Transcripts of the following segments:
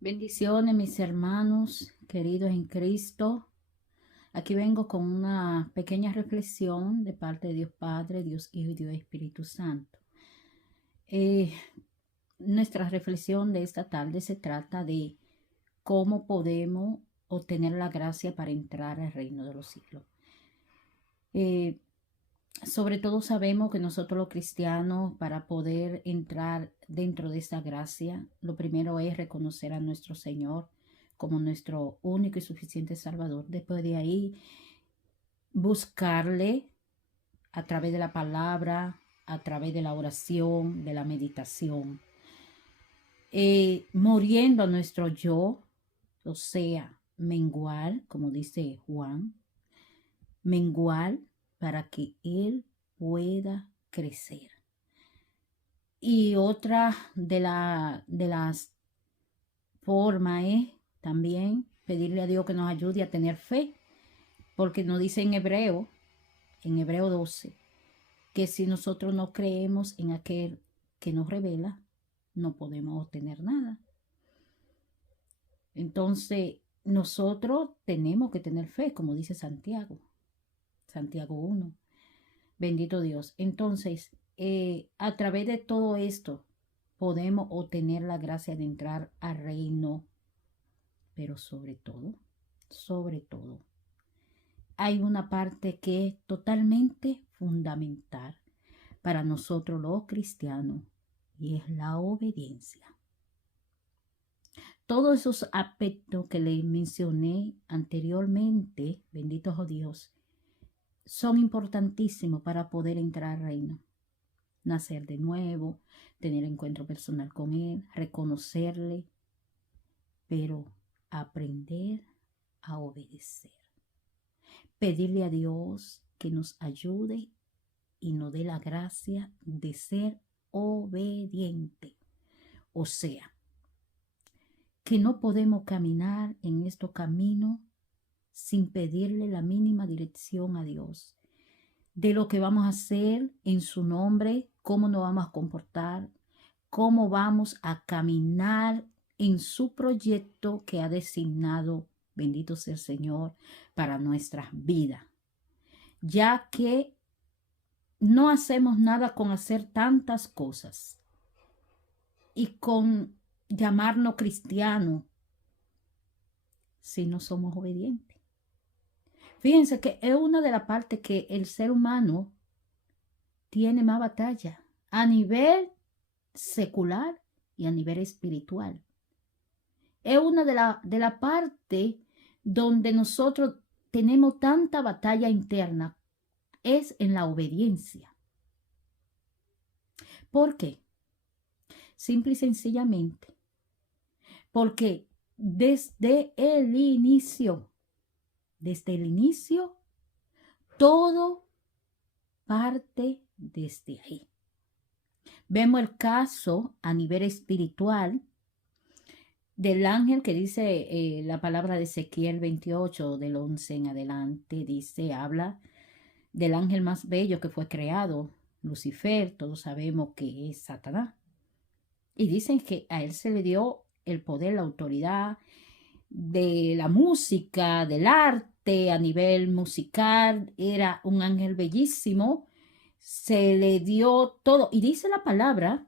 Bendiciones, mis hermanos queridos en Cristo. Aquí vengo con una pequeña reflexión de parte de Dios Padre, Dios Hijo y Dios Espíritu Santo. Eh, Nuestra reflexión de esta tarde se trata de cómo podemos obtener la gracia para entrar al reino de los cielos. Sobre todo sabemos que nosotros los cristianos, para poder entrar dentro de esta gracia, lo primero es reconocer a nuestro Señor como nuestro único y suficiente Salvador. Después de ahí, buscarle a través de la palabra, a través de la oración, de la meditación, muriendo a nuestro yo, o sea, menguar, como dice Juan, menguar para que Él pueda crecer. Y otra de las formas es también pedirle a Dios que nos ayude a tener fe, porque nos dice en Hebreo 12, que si nosotros no creemos en aquel que nos revela, no podemos obtener nada. Entonces, nosotros tenemos que tener fe, como dice Santiago 1. Bendito Dios. Entonces, a través de todo esto, podemos obtener la gracia de entrar al reino, pero sobre todo, hay una parte que es totalmente fundamental para nosotros los cristianos y es la obediencia. Todos esos aspectos que les mencioné anteriormente, bendito oh Dios, son importantísimos para poder entrar al reino. Nacer de nuevo, tener encuentro personal con Él, reconocerle, pero aprender a obedecer. Pedirle a Dios que nos ayude y nos dé la gracia de ser obediente. O sea, que no podemos caminar en estos caminos sin pedirle la mínima dirección a Dios de lo que vamos a hacer en su nombre, cómo nos vamos a comportar, cómo vamos a caminar en su proyecto que ha designado, bendito sea el Señor, para nuestras vidas. Ya que no hacemos nada con hacer tantas cosas y con llamarnos cristianos si no somos obedientes. Fíjense que es una de las partes que el ser humano tiene más batalla a nivel secular y a nivel espiritual. Es una de la parte donde nosotros tenemos tanta batalla interna, es en la obediencia. ¿Por qué? Simple y sencillamente, porque desde el inicio, todo parte desde ahí. Vemos el caso a nivel espiritual del ángel que dice la palabra de Ezequiel 28, del 11 en adelante, habla del ángel más bello que fue creado, Lucifer, todos sabemos que es Satanás. Y dicen que a él se le dio el poder, la autoridad de la música, del arte a nivel musical, era un ángel bellísimo, se le dio todo. Y dice la palabra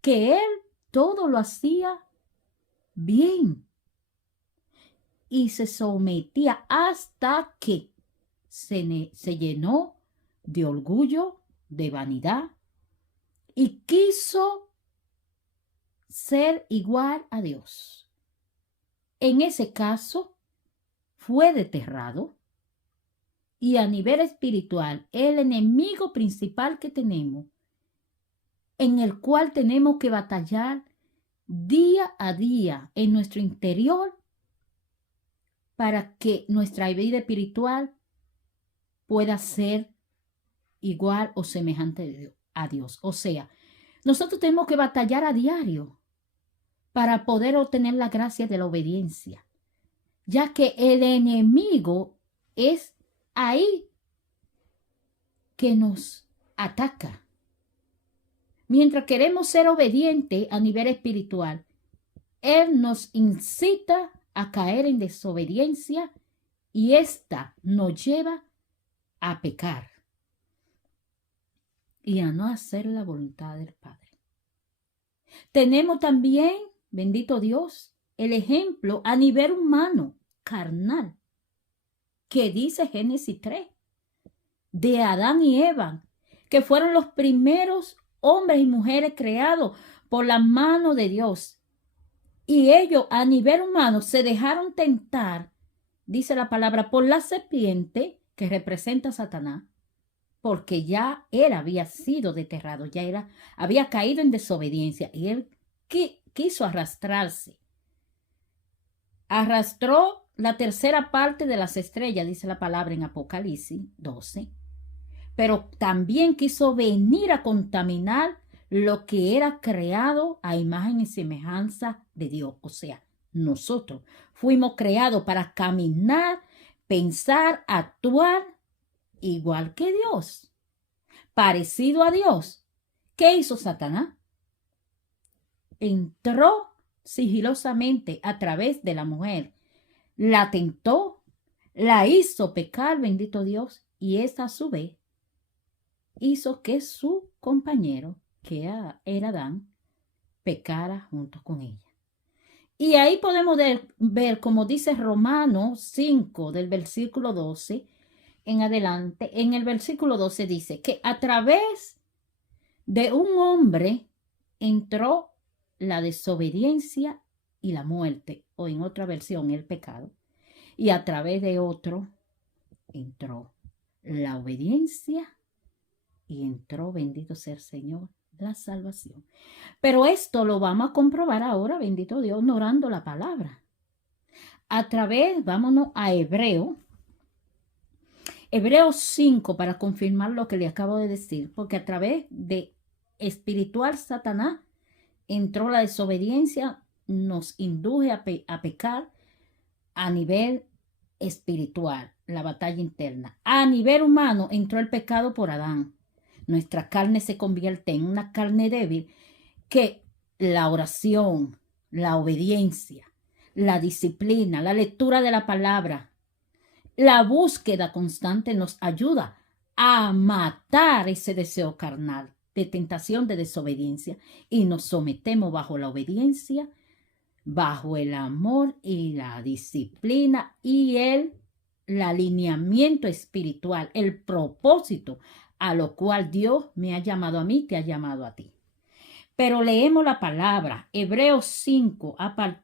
que él todo lo hacía bien y se sometía hasta que se llenó de orgullo, de vanidad y quiso ser igual a Dios. En ese caso fue desterrado y a nivel espiritual el enemigo principal que tenemos, en el cual tenemos que batallar día a día en nuestro interior para que nuestra vida espiritual pueda ser igual o semejante a Dios. O sea, nosotros tenemos que batallar a diario para poder obtener la gracia de la obediencia, ya que el enemigo es ahí que nos ataca. Mientras queremos ser obedientes a nivel espiritual, Él nos incita a caer en desobediencia y ésta nos lleva a pecar y a no hacer la voluntad del Padre. Tenemos también, bendito Dios, el ejemplo a nivel humano, carnal, que dice Génesis 3, de Adán y Eva, que fueron los primeros hombres y mujeres creados por la mano de Dios. Y ellos a nivel humano se dejaron tentar, dice la palabra, por la serpiente que representa a Satanás, porque ya él había sido desterrado, había caído en desobediencia y él quiso arrastrarse. Arrastró la tercera parte de las estrellas, dice la palabra en Apocalipsis 12, pero también quiso venir a contaminar lo que era creado a imagen y semejanza de Dios. O sea, nosotros fuimos creados para caminar, pensar, actuar igual que Dios, parecido a Dios. ¿Qué hizo Satanás? Entró sigilosamente a través de la mujer, la tentó, la hizo pecar, bendito Dios, y esta a su vez hizo que su compañero, que era Adán, pecara junto con ella. Y ahí podemos ver, como dice Romanos 5, del versículo 12 en adelante, en el versículo 12 dice que a través de un hombre entró la desobediencia y la muerte, o en otra versión, el pecado, y a través de otro entró la obediencia y entró, bendito sea el Señor, la salvación. Pero esto lo vamos a comprobar ahora, bendito Dios, orando la palabra. A través, vámonos a Hebreos 5, para confirmar lo que le acabo de decir, porque a través de espiritual Satanás entró la desobediencia, nos induje a pecar a nivel espiritual, la batalla interna. A nivel humano entró el pecado por Adán. Nuestra carne se convierte en una carne débil que la oración, la obediencia, la disciplina, la lectura de la palabra, la búsqueda constante nos ayuda a matar ese deseo carnal de tentación, de desobediencia, y nos sometemos bajo la obediencia, bajo el amor y la disciplina y el alineamiento espiritual, el propósito a lo cual Dios me ha llamado a mí, te ha llamado a ti. Pero leemos la palabra, Hebreos 5,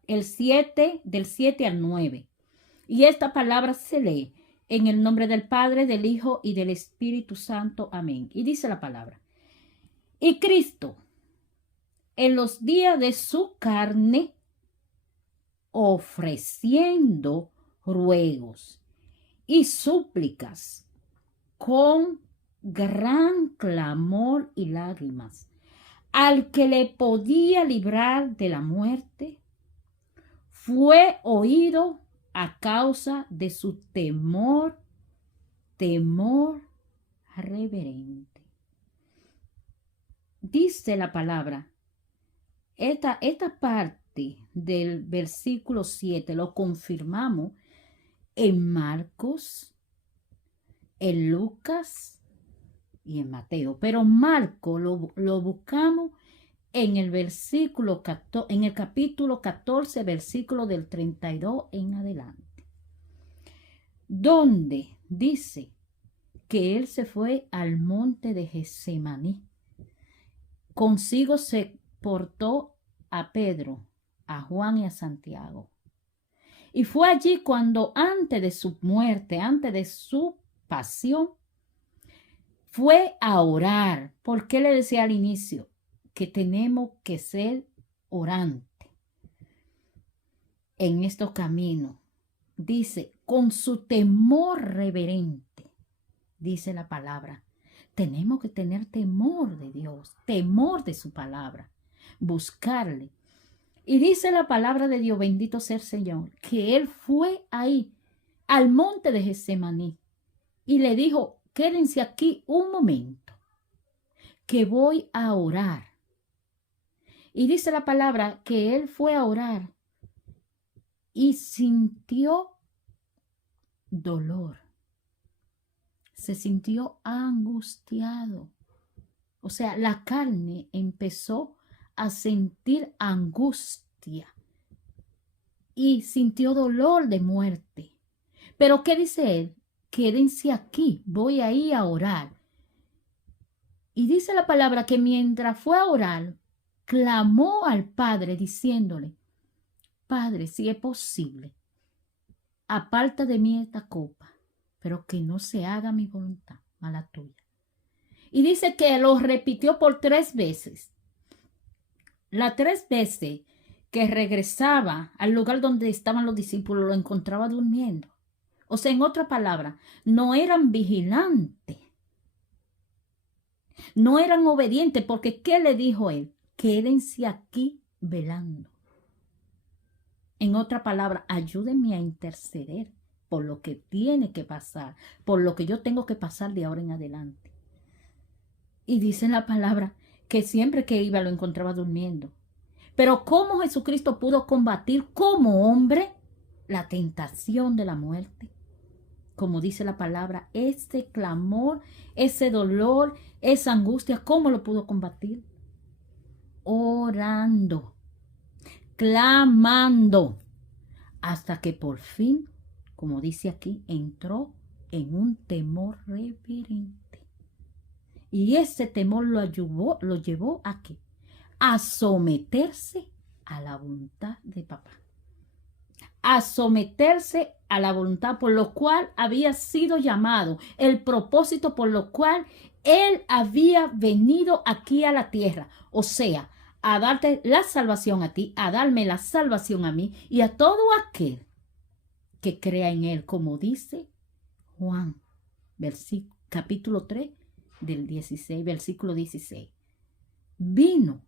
del 7 al 9. Y esta palabra se lee en el nombre del Padre, del Hijo y del Espíritu Santo. Amén. Y dice la palabra: y Cristo, en los días de su carne, ofreciendo ruegos y súplicas con gran clamor y lágrimas al que le podía librar de la muerte, fue oído a causa de su temor reverente. Dice la palabra, esta parte del versículo 7 lo confirmamos en Marcos, en Lucas y en Mateo, pero Marco lo buscamos en el versículo en el capítulo 14, versículo del 32 en adelante, donde dice que él se fue al monte de Getsemaní. Consigo se portó a Pedro, a Juan y a Santiago. Y fue allí cuando antes de su muerte, antes de su pasión, fue a orar. ¿Por qué le decía al inicio que tenemos que ser orantes en estos caminos? Dice, con su temor reverente, dice la palabra. Tenemos que tener temor de Dios, temor de su palabra, buscarle. Y dice la palabra de Dios, bendito sea el Señor, que él fue ahí al monte de Getsemaní y le dijo, quédense aquí un momento, que voy a orar. Y dice la palabra que él fue a orar y sintió dolor. Se sintió angustiado. O sea, la carne empezó a sentir angustia y sintió dolor de muerte. Pero ¿qué dice él? Quédense aquí, voy a ir a orar. Y dice la palabra que mientras fue a orar, clamó al Padre diciéndole, Padre, si es posible, aparta de mí esta copa, pero que no se haga mi voluntad, más la tuya. Y dice que lo repitió por 3 veces. Las 3 veces que regresaba al lugar donde estaban los discípulos, lo encontraba durmiendo. O sea, en otra palabra, no eran vigilantes, no eran obedientes, porque ¿qué le dijo él? Quédense aquí velando. En otra palabra, ayúdenme a interceder por lo que tiene que pasar, por lo que yo tengo que pasar de ahora en adelante. Y dice la palabra que siempre que iba lo encontraba durmiendo. Pero ¿cómo Jesucristo pudo combatir como hombre la tentación de la muerte? Como dice la palabra, ese clamor, ese dolor, esa angustia, ¿cómo lo pudo combatir? Orando, clamando, hasta que por fin, como dice aquí, entró en un temor reverente. Y ese temor lo llevó ¿a qué? A someterse a la voluntad de papá. A someterse a la voluntad por lo cual había sido llamado, el propósito por lo cual él había venido aquí a la tierra. O sea, a darte la salvación a ti, a darme la salvación a mí y a todo aquel que crea en él, como dice Juan, capítulo 3 del 16, versículo 16. Vino,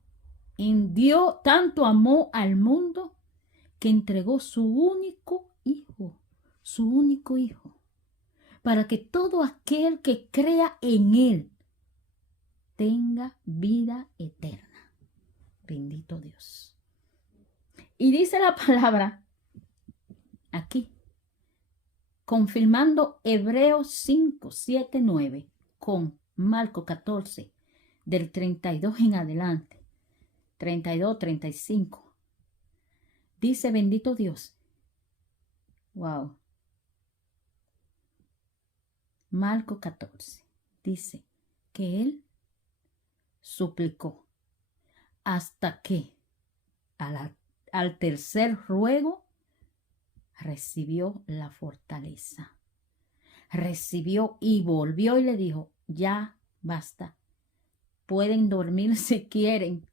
en Dios tanto amó al mundo que entregó su único hijo, para que todo aquel que crea en él tenga vida eterna. Bendito Dios. Y dice la palabra aquí, confirmando Hebreos 5, 7, 9 con Marcos 14, del 32 en adelante, 32, 35. Dice, bendito Dios. Wow. Marcos 14 dice que él suplicó hasta que al tercer ruego recibió la fortaleza. Recibió y volvió y le dijo, ya basta. Pueden dormir si quieren,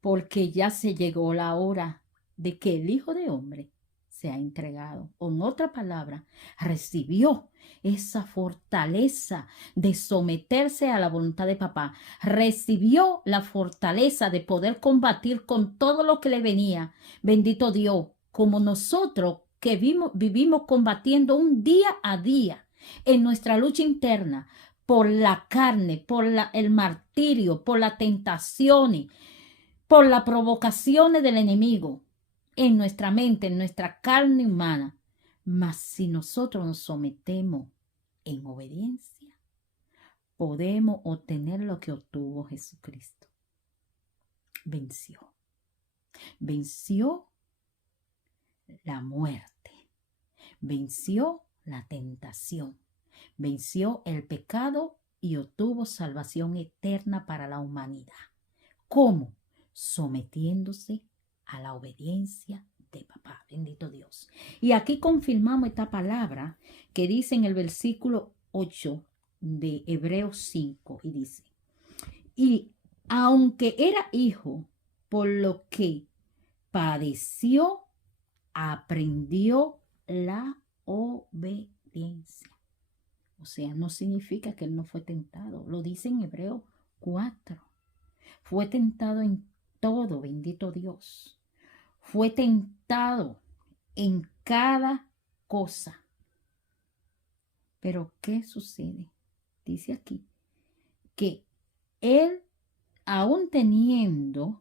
porque ya se llegó la hora de que el Hijo de Hombre se ha entregado. O en otra palabra, recibió esa fortaleza de someterse a la voluntad de papá. Recibió la fortaleza de poder combatir con todo lo que le venía. Bendito Dios, como nosotros que vivimos combatiendo un día a día en nuestra lucha interna por la carne, por el martirio, por las tentaciones, por las provocaciones del enemigo en nuestra mente, en nuestra carne humana. Mas si nosotros nos sometemos en obediencia, podemos obtener lo que obtuvo Jesucristo. Venció. Venció la muerte. Venció la tentación. Venció el pecado y obtuvo salvación eterna para la humanidad. ¿Cómo? Sometiéndose a la obediencia de papá. Bendito Dios. Y aquí confirmamos esta palabra que dice en el versículo 8 de Hebreos 5 y dice, y aunque era hijo, por lo que padeció, aprendió la obediencia. O sea, no significa que él no fue tentado. Lo dice en Hebreos 4. Fue tentado en todo, bendito Dios. Fue tentado en cada cosa. Pero ¿qué sucede? Dice aquí que él, aún teniendo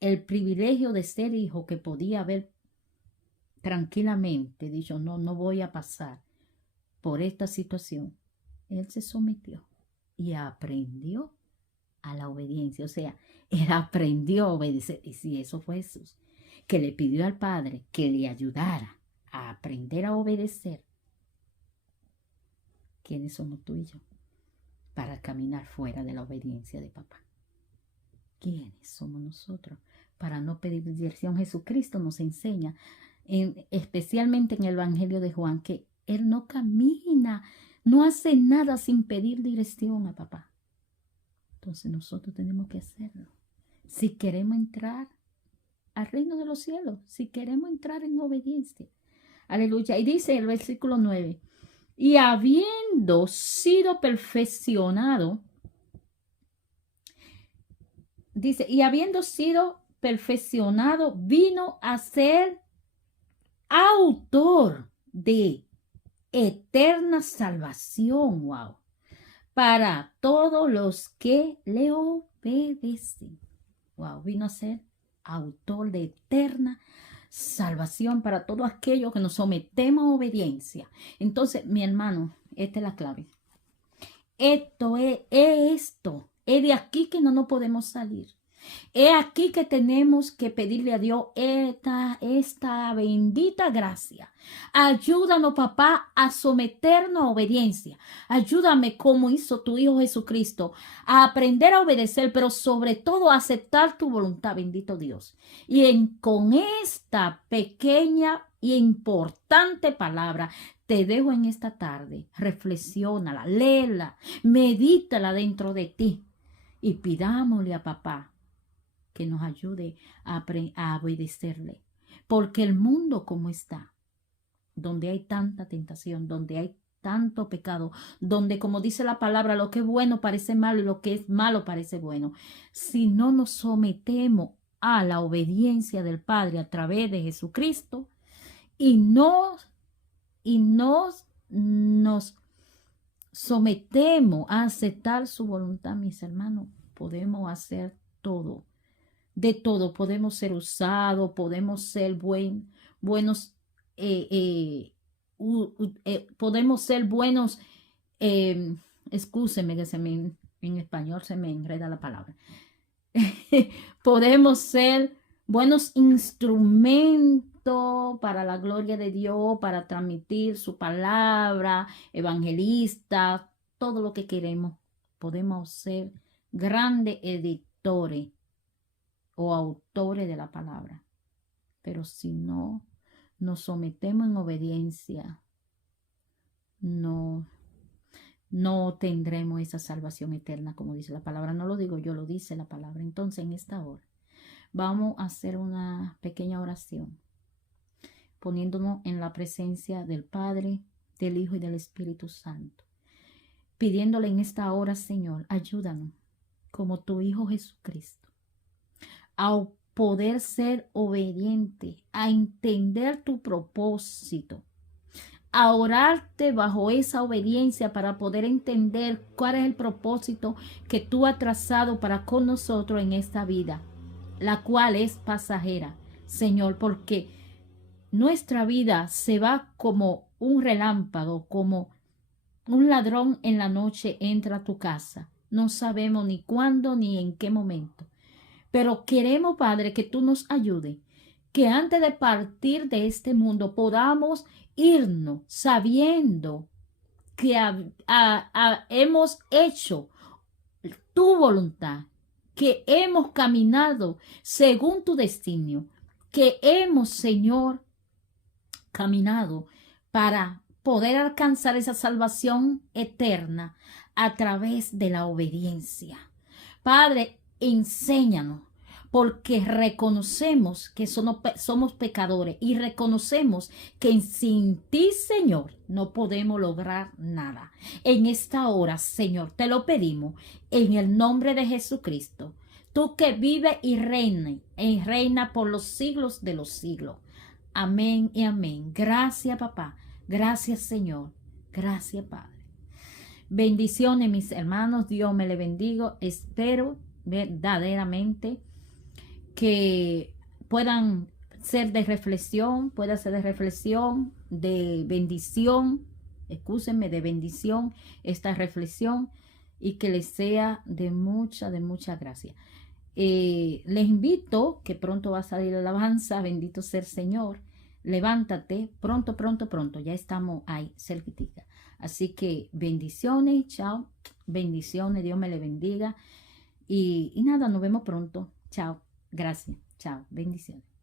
el privilegio de ser hijo, que podía haber tranquilamente dicho, no voy a pasar por esta situación, él se sometió y aprendió a la obediencia. O sea, él aprendió a obedecer. Y si eso fue Jesús, que le pidió al Padre que le ayudara a aprender a obedecer, ¿quiénes somos tú y yo para caminar fuera de la obediencia de papá? ¿Quiénes somos nosotros para no pedir dirección? Jesucristo nos enseña, especialmente en el Evangelio de Juan, que Él no camina, no hace nada sin pedir dirección a papá. Entonces nosotros tenemos que hacerlo. Si queremos entrar al reino de los cielos, si queremos entrar en obediencia. Aleluya. Y dice el versículo 9, y habiendo sido perfeccionado, dice, y habiendo sido perfeccionado, vino a ser autor de eterna salvación. Wow. Para todos los que le obedecen. Wow, vino a ser autor de eterna salvación para todos aquellos que nos sometemos a obediencia. Entonces, mi hermano, esta es la clave. Esto es de aquí que no nos podemos salir. Es aquí que tenemos que pedirle a Dios esta bendita gracia. Ayúdanos, papá, a someternos a obediencia. Ayúdame, como hizo tu Hijo Jesucristo, a aprender a obedecer, pero sobre todo a aceptar tu voluntad, bendito Dios. Y con esta pequeña y importante palabra, te dejo en esta tarde. Reflexiónala, léela, medítala dentro de ti y pidámosle a papá que nos ayude a obedecerle. Porque el mundo como está, donde hay tanta tentación, donde hay tanto pecado, donde, como dice la palabra, lo que es bueno parece malo y lo que es malo parece bueno. Si no nos sometemos a la obediencia del Padre a través de Jesucristo y nos sometemos a aceptar su voluntad, mis hermanos, podemos hacer todo. De todo, podemos ser usados, podemos ser buenos, podemos ser buenos, excúseme que en español se me enreda la palabra. Podemos ser buenos instrumentos para la gloria de Dios, para transmitir su palabra, evangelistas, todo lo que queremos. Podemos ser grandes editores o autores de la palabra. Pero si no nos sometemos en obediencia, no tendremos esa salvación eterna, como dice la palabra. No lo digo yo, lo dice la palabra. Entonces, en esta hora, vamos a hacer una pequeña oración, poniéndonos en la presencia del Padre, del Hijo y del Espíritu Santo. Pidiéndole en esta hora, Señor, ayúdanos, como tu Hijo Jesucristo, a poder ser obediente, a entender tu propósito, a orarte bajo esa obediencia para poder entender cuál es el propósito que tú has trazado para con nosotros en esta vida, la cual es pasajera, Señor, porque nuestra vida se va como un relámpago, como un ladrón en la noche entra a tu casa. No sabemos ni cuándo ni en qué momento. Pero queremos, Padre, que tú nos ayudes, que antes de partir de este mundo podamos irnos sabiendo que hemos hecho tu voluntad, que hemos caminado según tu destino, que hemos, Señor, caminado para poder alcanzar esa salvación eterna a través de la obediencia. Padre, enséñanos, porque reconocemos que somos pecadores y reconocemos que sin ti, Señor, no podemos lograr nada. En esta hora, Señor, te lo pedimos en el nombre de Jesucristo, tú que vives y reina por los siglos de los siglos. Amén y amén. Gracias, papá. Gracias, Señor. Gracias, Padre. Bendiciones, mis hermanos. Dios me le bendiga. Espero verdaderamente que puedan ser de reflexión, pueda ser de reflexión, de bendición, excúsenme, de bendición esta reflexión, y que les sea de mucha gracia. Les invito, que pronto va a salir la alabanza, bendito sea el Señor. Levántate, pronto, ya estamos ahí, cerquita. Así que bendiciones, chao, bendiciones, Dios me le bendiga. Y nada, nos vemos pronto. Chao, gracias, chao, bendiciones.